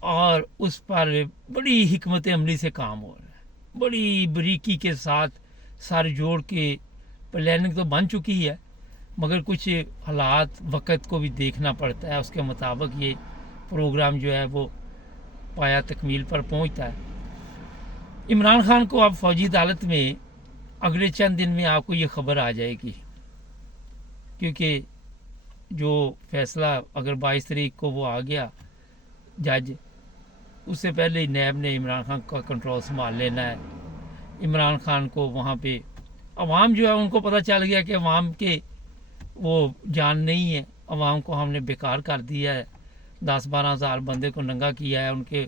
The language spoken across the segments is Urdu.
اور اس پر بڑی حکمت عملی سے کام ہو رہا ہے، بڑی بریکی کے ساتھ سارے جوڑ کے پلاننگ تو بن چکی ہے، مگر کچھ حالات وقت کو بھی دیکھنا پڑتا ہے، اس کے مطابق یہ پروگرام جو ہے وہ پایا تکمیل پر پہنچتا ہے۔ عمران خان کو اب فوجی عدالت میں اگلے چند دن میں آپ کو یہ خبر آ جائے گی، کیونکہ جو فیصلہ اگر 22 تاریخ کو وہ آ گیا جج، اس سے پہلے نیب نے عمران خان کا کنٹرول سنبھال لینا ہے۔ عمران خان کو وہاں پہ عوام جو ہے ان کو پتہ چل گیا کہ عوام کے وہ جان نہیں ہے، عوام کو ہم نے بیکار کر دیا ہے، 10-12 ہزار بندے کو ننگا کیا ہے، ان کے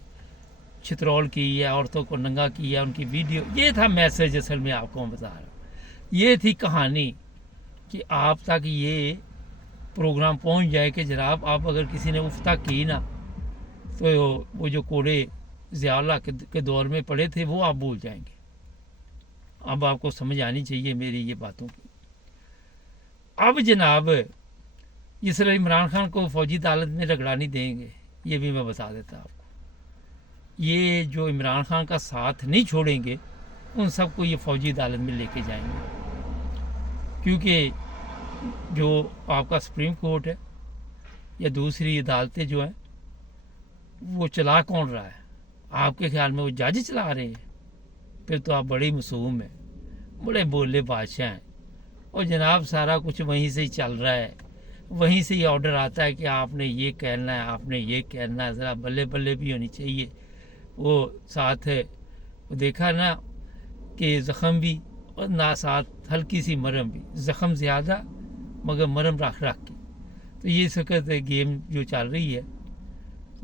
چترول کی ہے، عورتوں کو ننگا کیا ہے، ان کی ویڈیو، یہ تھا میسج اصل میں آپ کو میں بتا رہا ہوں، یہ تھی کہانی کہ آپ تک یہ پروگرام پہنچ جائے کہ جناب آپ اگر کسی نے افتا کی نا تو وہ جو کوڑے ضیاء اللہ کے دور میں پڑے تھے وہ آپ بھول جائیں گے۔ اب آپ کو سمجھ آنی چاہیے میری یہ باتوں کی۔ اب جناب یہ صرف عمران خان کو فوجی عدالت میں رگڑا نہیں دیں گے، یہ بھی میں بتا دیتا آپ کو، یہ جو عمران خان کا ساتھ نہیں چھوڑیں گے ان سب کو یہ فوجی عدالت میں لے کے جائیں گے، کیونکہ جو آپ کا سپریم کورٹ ہے یا دوسری عدالتیں جو ہیں وہ چلا کون رہا ہے؟ آپ کے خیال میں وہ جج چلا رہے ہیں؟ پھر تو آپ بڑے معصوم ہیں، بڑے بولے بادشاہ ہیں، اور جناب سارا کچھ وہیں سے ہی چل رہا ہے، وہیں سے ہی آرڈر آتا ہے کہ آپ نے یہ کہنا ہے، آپ نے یہ کہنا ہے، ذرا بلے بلے بھی ہونی چاہیے۔ وہ ساتھ ہے وہ دیکھا نا کہ زخم بھی اور نہ ساتھ ہلکی سی مرم بھی، زخم زیادہ مگر مرم رکھ کے، تو یہ سکت گیم جو چل رہی ہے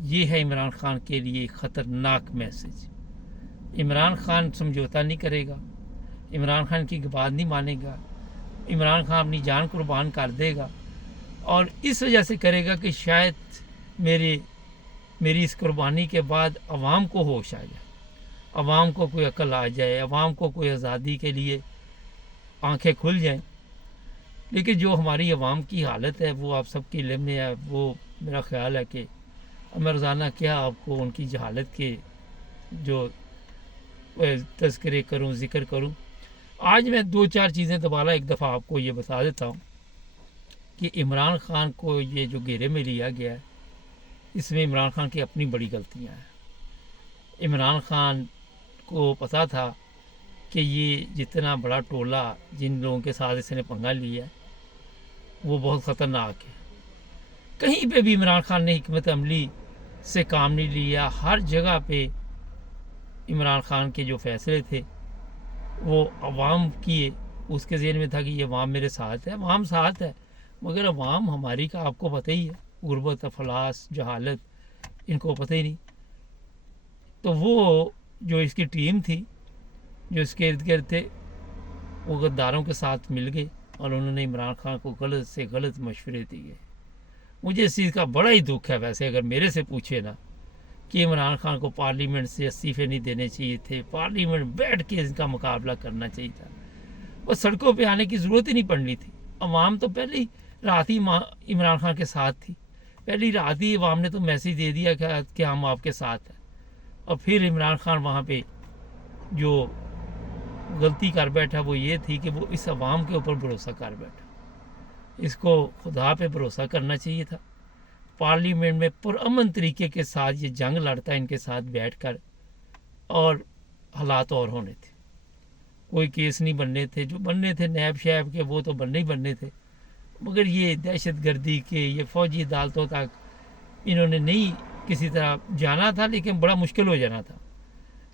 یہ ہے عمران خان کے لیے خطرناک میسج۔ عمران خان سمجھوتا نہیں کرے گا، عمران خان کی بات نہیں مانے گا، عمران خان اپنی جان قربان کر دے گا، اور اس وجہ سے کرے گا کہ شاید میری اس قربانی کے بعد عوام کو ہوش آ جائے، عوام کو کوئی عقل آ جائے، عوام کو کوئی آزادی کے لیے آنکھیں کھل جائیں۔ لیکن جو ہماری عوام کی حالت ہے وہ آپ سب کے علم میں ہے، وہ میرا خیال ہے کہ میں روزانہ کیا آپ کو ان کی جہالت کے جو تذکرے کروں، ذکر کروں۔ آج میں 2-4 چیزیں دوبارہ ایک دفعہ آپ کو یہ بتا دیتا ہوں کہ عمران خان کو یہ جو گھیرے میں لیا گیا ہے اس میں عمران خان کی اپنی بڑی غلطیاں ہیں۔ عمران خان کو پتہ تھا کہ یہ جتنا بڑا ٹولہ جن لوگوں کے ساتھ اس نے پنگا لیا ہے وہ بہت خطرناک ہے۔ کہیں پہ بھی عمران خان نے حکمت عملی سے کام نہیں لیا، ہر جگہ پہ عمران خان کے جو فیصلے تھے وہ عوام کیے، اس کے ذہن میں تھا کہ یہ عوام میرے ساتھ ہے، عوام ساتھ ہے، مگر عوام ہماری کا آپ کو پتہ ہی ہے، غربت، افلاس، جہالت، ان کو پتہ ہی نہیں۔ تو وہ جو اس کی ٹیم تھی جو اس کے ارد گرد تھے وہ غداروں کے ساتھ مل گئے اور انہوں نے عمران خان کو غلط سے غلط مشورے دیے۔ مجھے اس چیز کا بڑا ہی دکھ ہے، ویسے اگر میرے سے پوچھے نا کہ عمران خان کو پارلیمنٹ سے استعفے نہیں دینے چاہیے تھے، پارلیمنٹ بیٹھ کے ان کا مقابلہ کرنا چاہیے تھا، اور سڑکوں پہ آنے کی ضرورت ہی نہیں پڑنی تھی۔ عوام تو پہلے ہی رات ہی عمران خان کے ساتھ تھی، پہلی رات ہی عوام نے تو میسیج دے دیا کہ ہم آپ کے ساتھ ہیں، اور پھر عمران خان وہاں پہ جو غلطی کر بیٹھا وہ یہ تھی کہ وہ اس عوام کے اوپر بھروسہ کر بیٹھا۔ اس کو خدا پہ بھروسہ کرنا چاہیے تھا، پارلیمنٹ میں پرامن طریقے کے ساتھ یہ جنگ لڑتا ان کے ساتھ بیٹھ کر، اور حالات اور ہونے تھے، کوئی کیس نہیں بننے تھے، جو بننے تھے نیب شیب کے وہ تو بننے ہی بننے تھے، مگر یہ دہشت گردی کے یہ فوجی عدالتوں تک انہوں نے نہیں کسی طرح جانا تھا، لیکن بڑا مشکل ہو جانا تھا۔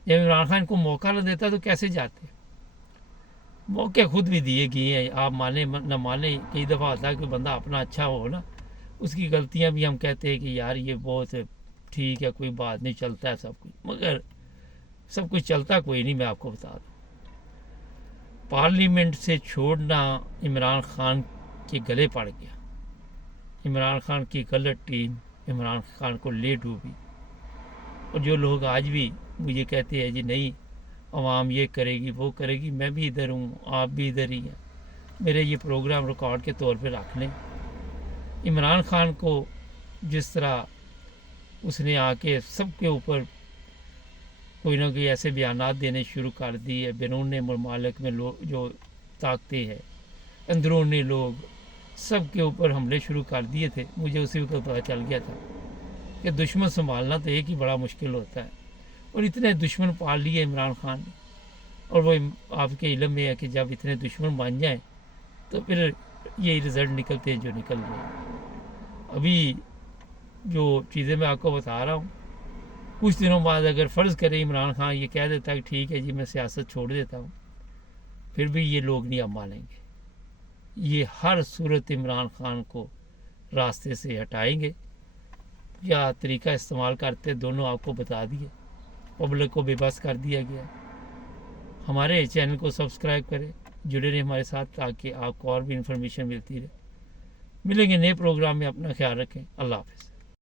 جب عمران خان کو موقع نہ دیتا تو کیسے جاتے؟ موقع خود بھی دیے گئے ہیں، آپ مانیں نہ مانیں، کئی دفعہ ہوتا ہے کہ بندہ اپنا اچھا ہو نا، اس کی غلطیاں بھی ہم کہتے ہیں کہ یار یہ بہت ٹھیک ہے، کوئی بات نہیں، چلتا ہے سب کچھ، مگر سب کچھ چلتا کوئی نہیں۔ میں آپ کو بتا دوں، پارلیمنٹ سے چھوڑنا عمران خان کے گلے پڑ گیا، عمران خان کی غلط ٹیم عمران خان کو لے ڈوبی، اور جو لوگ آج بھی مجھے کہتے ہیں جی نہیں عوام یہ کرے گی وہ کرے گی، میں بھی ادھر ہوں، آپ بھی ادھر ہی ہیں، میرے یہ پروگرام ریکارڈ کے طور پہ رکھ لیں۔ عمران خان کو جس طرح اس نے آ کے سب کے اوپر کوئی نہ کوئی ایسے بیانات دینے شروع کر دی ہے. بیرون ممالک میں لوگ جو طاقتیں ہیں، اندرونی لوگ، سب کے اوپر حملے شروع کر دیے تھے. مجھے اسی وقت پتہ چل گیا تھا کہ دشمن سنبھالنا تو ایک ہی بڑا مشکل ہوتا ہے، اور اتنے دشمن پال لیے عمران خان نے. اور وہ آپ کے علم میں ہے کہ جب اتنے دشمن بن جائیں تو پھر یہی رزلٹ نکلتے ہیں جو نکل رہے ہیں. ابھی جو چیزیں میں آپ کو بتا رہا ہوں، کچھ دنوں بعد اگر فرض کرے عمران خان یہ کہہ دیتا ہے کہ ٹھیک ہے جی میں سیاست چھوڑ دیتا ہوں، پھر بھی یہ لوگ نہیں اب مانیں گے. یہ ہر صورت عمران خان کو راستے سے ہٹائیں گے. کیا طریقہ استعمال کرتے دونوں آپ کو بتا دیے. پبلک کو بے بس کر دیا گیا. ہمارے چینل کو سبسکرائب کریں، جڑے رہیں ہمارے ساتھ تاکہ آپ کو اور بھی انفارمیشن ملتی رہے. ملیں گے نئے پروگرام میں. اپنا خیال رکھیں. اللہ حافظ.